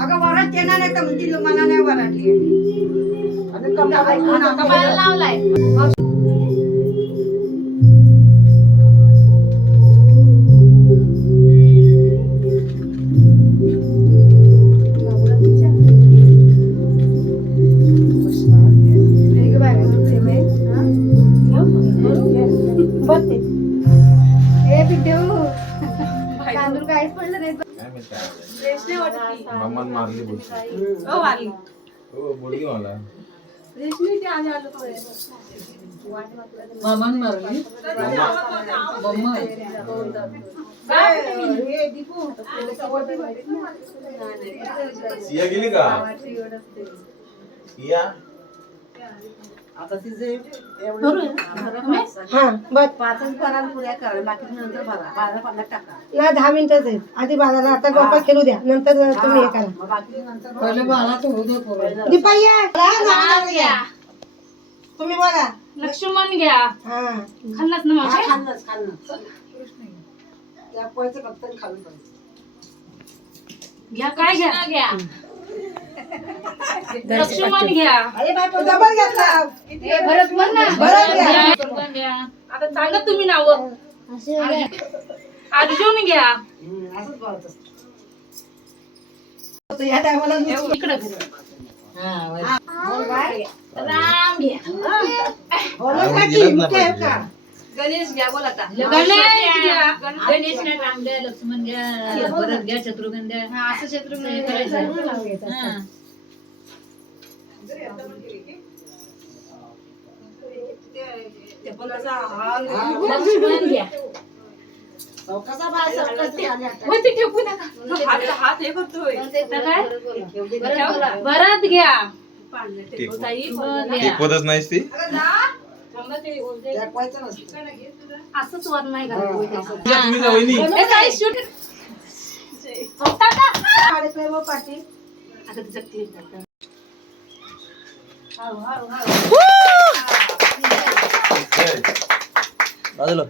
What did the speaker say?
अगं वरात येणार नाही तर म्हणतील मला नाही वराटली कपाळाला लावलाय तांदूळ काहीच पडलं नाही मम्मा मारली बोलते हो मारली हो बोलली मला रेशमी ते आज आलो मामान मारली मम्मा सिया गेली का सिया आता तिचे हा बस पाचच भरा पुऱ्या करा बाकी नंतर भरा 12-15 टाका ना 10 मिनिटच आहेत आधी बाळाला आता गप्पा खेळू द्या नंतर तुम्ही हे करा बाकी नंतर पहिले बाळा तो होऊ दे पोरं. दीपा या तुम्ही बघा लक्ष्मण घ्या हा खाल्लाच ना माझ्या खाल्लंच त्या पैसे फक्त खाल्लं पाहिजे घ्या काय घ्या लक्ष्मण घ्या डबल घेतला भरत पण ना भरत घ्या. भरत घ्या आता सांगा तुम्ही नाव अर्जुन घ्या असंच बोलत असतं. या टायमाला इकडे राम घ्या गणेश घ्या बोला आता गणेश घ्या गणेश नाही राम घ्या लक्ष्मण घ्या भरत घ्या शत्रुघ्न घ्या हा असं शत्रुघ्न करायचं हा. लक्ष्मण घ्या चौकाचा बाळ सगळं ते आले आता. ते ठेवू नका हात हे करतोय भरत घ्या टिकवतच नाहीस ती दाखवायचं नसतं. असंच वर नाही तुम्ही जा वहिनी पाठी बाजूला